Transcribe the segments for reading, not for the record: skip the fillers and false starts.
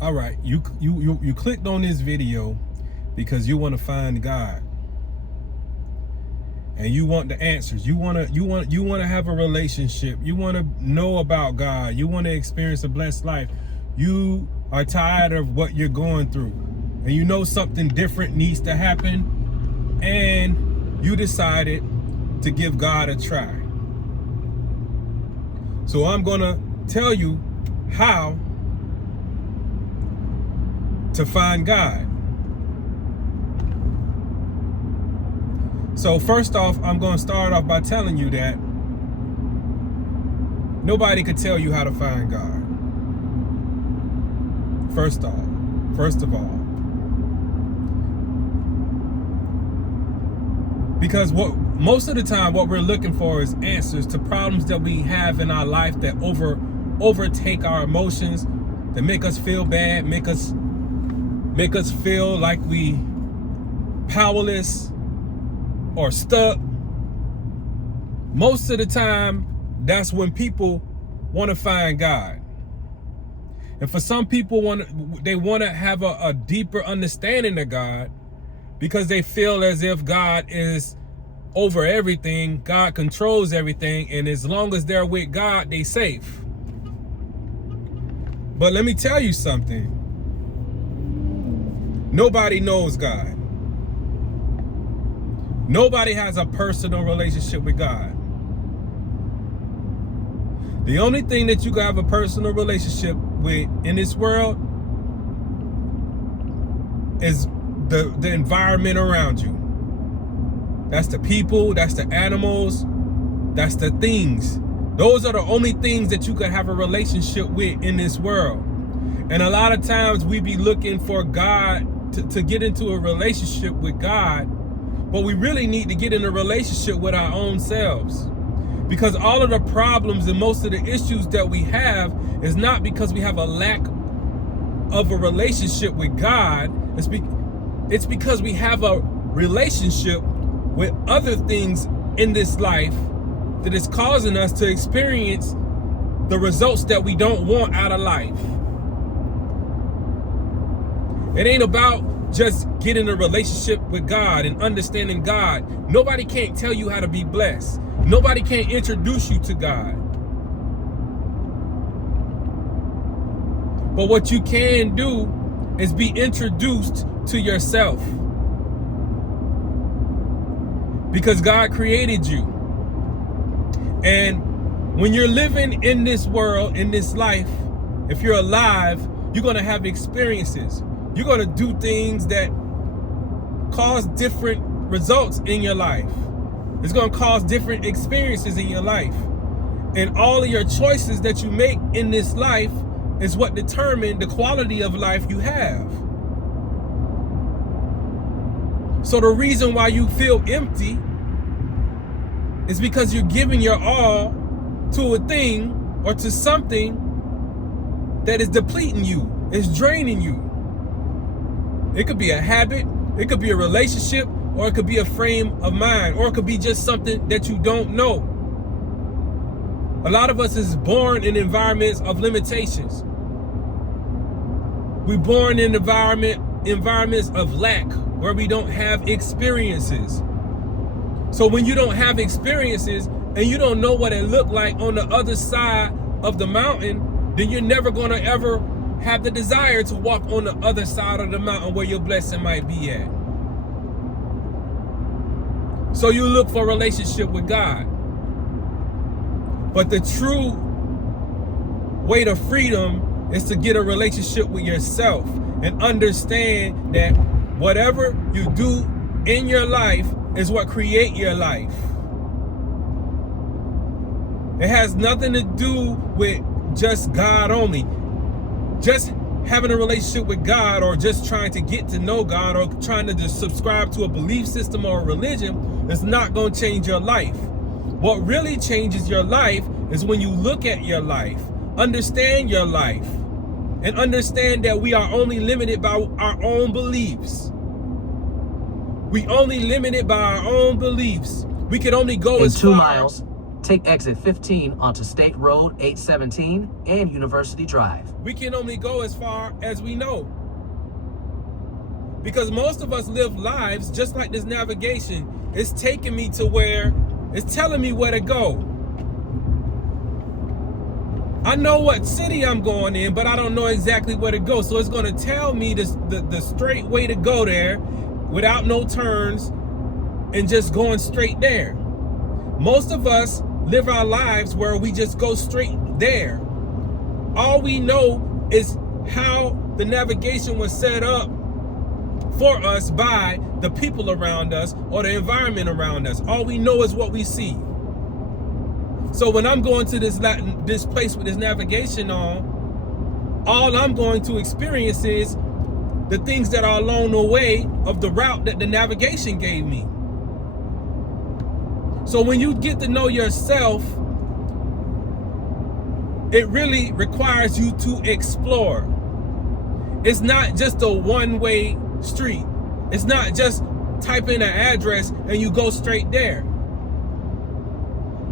All right, you clicked on this video because you want to find God. And you want the answers. You want to have a relationship. You want to know about God. You want to experience a blessed life. You are tired of what you're going through. And you know something different needs to happen. And you decided to give God a try. So I'm going to tell you how to find God. So first off, I'm going to start off by telling you that nobody could tell you how to find God. First of all. Because most of the time what we're looking for is answers to problems that we have in our life that overtake our emotions, that make us feel bad, make us feel like we powerless or stuck. Most of the time, that's when people want to find God. And for some people, they want to have a deeper understanding of God because they feel as if God is over everything, God controls everything, and as long as they're with God, they safe. But let me tell you something. Nobody knows God. Nobody has a personal relationship with God. The only thing that you can have a personal relationship with in this world is the environment around you. That's the people, that's the animals, that's the things. Those are the only things that you can have a relationship with in this world. And a lot of times we be looking for God to get into a relationship with God, but we really need to get in a relationship with our own selves. Because all of the problems and most of the issues that we have is not because we have a lack of a relationship with God. It's because we have a relationship with other things in this life that is causing us to experience the results that we don't want out of life. It ain't about just getting a relationship with God and understanding God. Nobody can't tell you how to be blessed. Nobody can introduce you to God. But what you can do is be introduced to yourself. Because God created you. And when you're living in this world, in this life, if you're alive, you're going to have experiences. You're going to do things that cause different results in your life. It's going to cause different experiences in your life. And all of your choices that you make in this life is what determine the quality of life you have. So the reason why you feel empty is because you're giving your all to a thing or to something that is depleting you, it's draining you. It could be a habit, it could be a relationship, or it could be a frame of mind, or it could be just something that you don't know. A lot of us is born in environments of limitations. We're born in environments of lack, where we don't have experiences. So when you don't have experiences and you don't know what it looked like on the other side of the mountain, then you're never going to ever have the desire to walk on the other side of the mountain where your blessing might be at. So you look for a relationship with God. But the true way to freedom is to get a relationship with yourself and understand that whatever you do in your life is what create your life. It has nothing to do with just God only. Just having a relationship with God or just trying to get to know God or trying to just subscribe to a belief system or a religion is not going to change your life. What really changes your life is when you look at your life, understand your life, and understand that we are only limited by our own beliefs. We only limited by our own beliefs. We can only go as 2 miles. Take exit 15 onto State Road 817 and University Drive. We can only go as far as we know. Because most of us live lives just like this navigation. It's taking me to where, it's telling me where to go. I know what city I'm going in, but I don't know exactly where to go. So it's going to tell me the straight way to go there without no turns and just going straight there. Most of us live our lives where we just go straight there. All we know is how the navigation was set up for us by the people around us or the environment around us. All we know is what we see. So when I'm going to this place with this navigation on, all I'm going to experience is the things that are along the way of the route that the navigation gave me. So when you get to know yourself, it really requires you to explore. It's not just a one-way street. It's not just type in an address and you go straight there.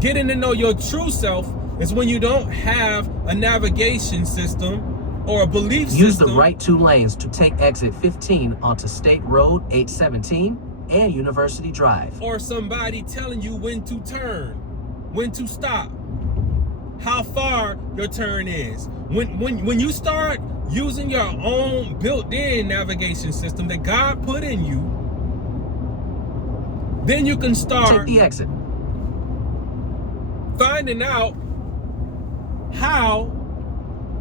Getting to know your true self is when you don't have a navigation system or a belief system. Use the right 2 lanes to take exit 15 onto State Road 817 and University Drive. Or somebody telling you when to turn, when to stop, how far your turn is. When you start using your own built-in navigation system that God put in you, then you can start take the exit. Finding out how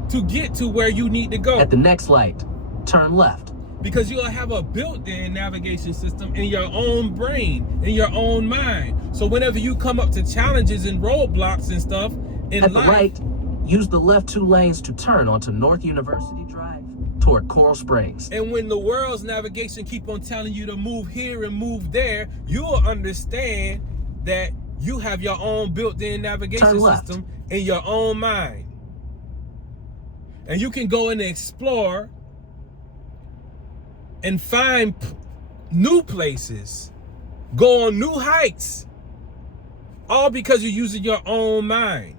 to get to where you need to go. At the next light, turn left. Because you'll have a built-in navigation system in your own brain, in your own mind. So whenever you come up to challenges and roadblocks and stuff in life, at the right, use the left 2 lanes to turn onto North University Drive toward Coral Springs. And when the world's navigation keep on telling you to move here and move there, you'll understand that you have your own built-in navigation system in your own mind. And you can go and explore and find new places, go on new hikes, all because you're using your own mind.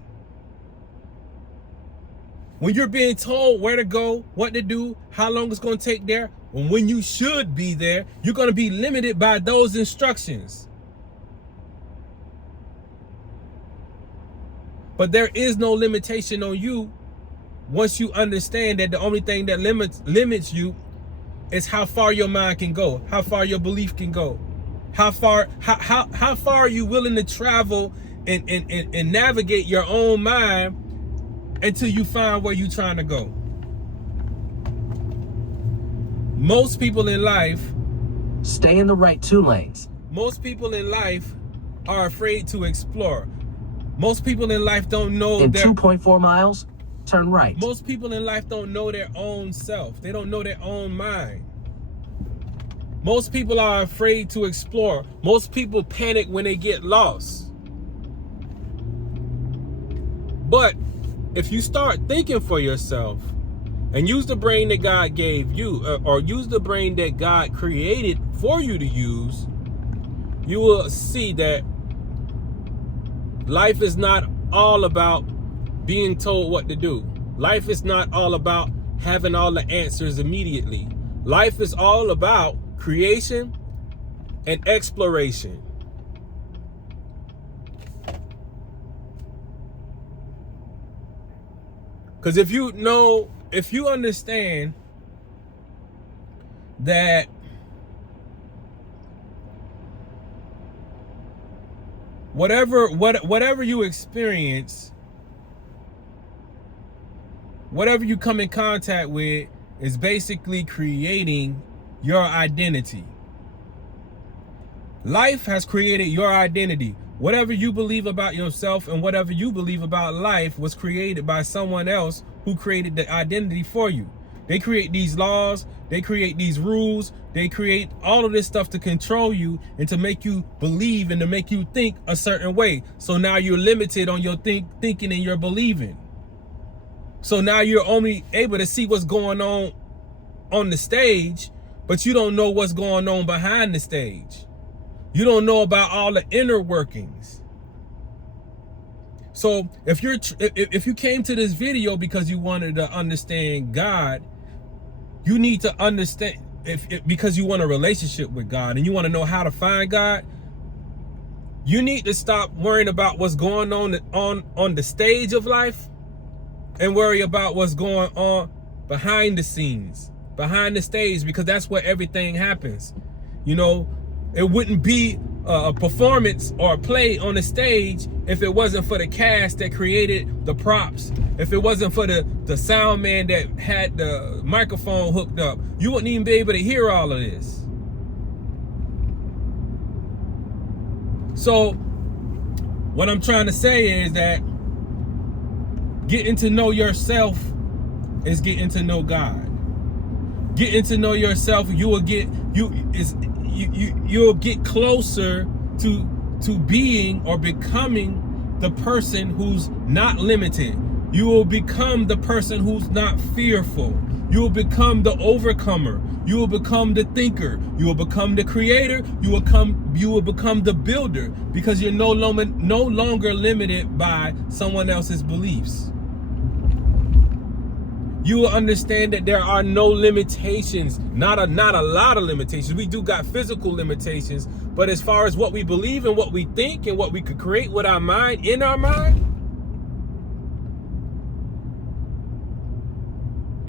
When you're being told where to go, what to do, how long it's going to take there, when you should be there, you're going to be limited by those instructions. But there is no limitation on you once you understand that the only thing that limits you is how far your mind can go, how far your belief can go, how far are you willing to travel and navigate your own mind until you find where you're trying to go. Most people in life stay in the right 2 lanes. Most people in life are afraid to explore. Most people in life don't know in 2.4 miles, turn right. Most people in life don't know their own self. They don't know their own mind. Most people are afraid to explore. Most people panic when they get lost. But if you start thinking for yourself and use the brain that God gave you, or use the brain that God created for you to use, you will see that life is not all about being told what to do. Life is not all about having all the answers immediately. Life is all about creation and exploration. Because if you understand that whatever you experience, whatever you come in contact with is basically creating your identity. Life has created your identity. Whatever you believe about yourself and whatever you believe about life was created by someone else who created the identity for you. They create these laws, they create these rules, they create all of this stuff to control you and to make you believe and to make you think a certain way. So now you're limited on your thinking and your believing. So now you're only able to see what's going on the stage, but you don't know what's going on behind the stage. You don't know about all the inner workings. So if you came to this video because you wanted to understand God, you need to understand because you want a relationship with God and you want to know how to find God. You need to stop worrying about what's going on the stage of life and worry about what's going on behind the scenes, behind the stage, because that's where everything happens. You know, it wouldn't be a performance or a play on the stage if it wasn't for the cast that created the props, if it wasn't for the sound man that had the microphone hooked up. You wouldn't even be able to hear all of this. So what I'm trying to say is that getting to know yourself is getting to know God. Getting to know yourself, you'll get closer to being or becoming the person who's not limited. You will become the person who's not fearful. You will become the overcomer. You will become the thinker. You will become the creator. You will become the builder, because you're no longer limited by someone else's beliefs. You will understand that there are no limitations, not a lot of limitations. We do got physical limitations, but as far as what we believe and what we think and what we could create with our mind, in our mind,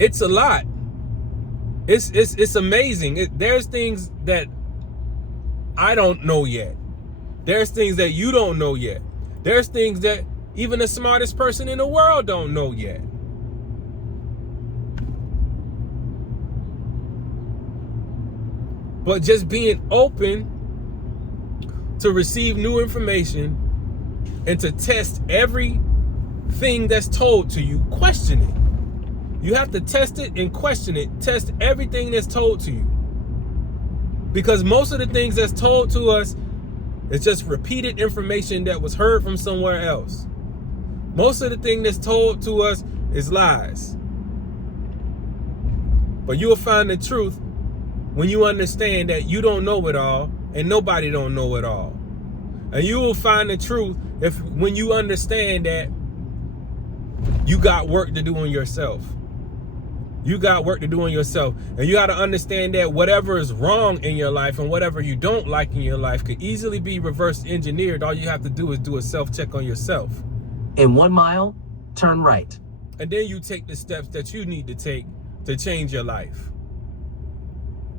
it's a lot. It's amazing. There's things that I don't know yet. There's things that you don't know yet. There's things that even the smartest person in the world don't know yet. But just being open to receive new information and to test everything that's told to you, question it. You have to test it and question it. Test everything that's told to you. Because most of the things that's told to us is just repeated information that was heard from somewhere else. Most of the thing that's told to us is lies. But you will find the truth when you understand that you don't know it all and nobody don't know it all. And you will find the truth when you understand that you got work to do on yourself. You got work to do on yourself. And you got to understand that whatever is wrong in your life and whatever you don't like in your life could easily be reverse engineered. All you have to do is do a self-check on yourself. In 1 mile, turn right. And then you take the steps that you need to take to change your life.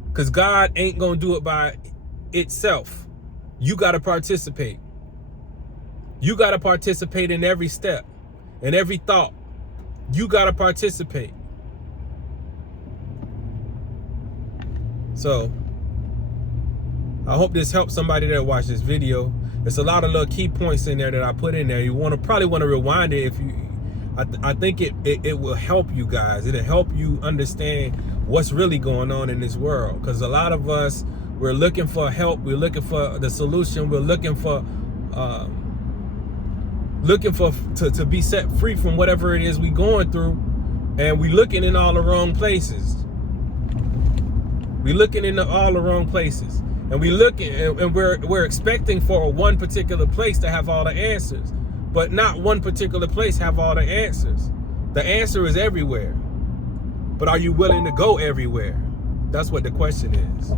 Because God ain't going to do it by itself. You got to participate. You got to participate in every step, in every thought. You got to participate. So I hope this helps somebody that watched this video. There's a lot of little key points in there that I put in there. You probably want to rewind it if you. I think it will help you guys. It'll help you understand what's really going on in this world. Because a lot of us, we're looking for help. We're looking for the solution. We're looking for to be set free from whatever it is we're going through, and we're looking in all the wrong places. We're looking in all the wrong places, and we're expecting for one particular place to have all the answers, but not one particular place have all the answers. The answer is everywhere, but are you willing to go everywhere? That's what the question is.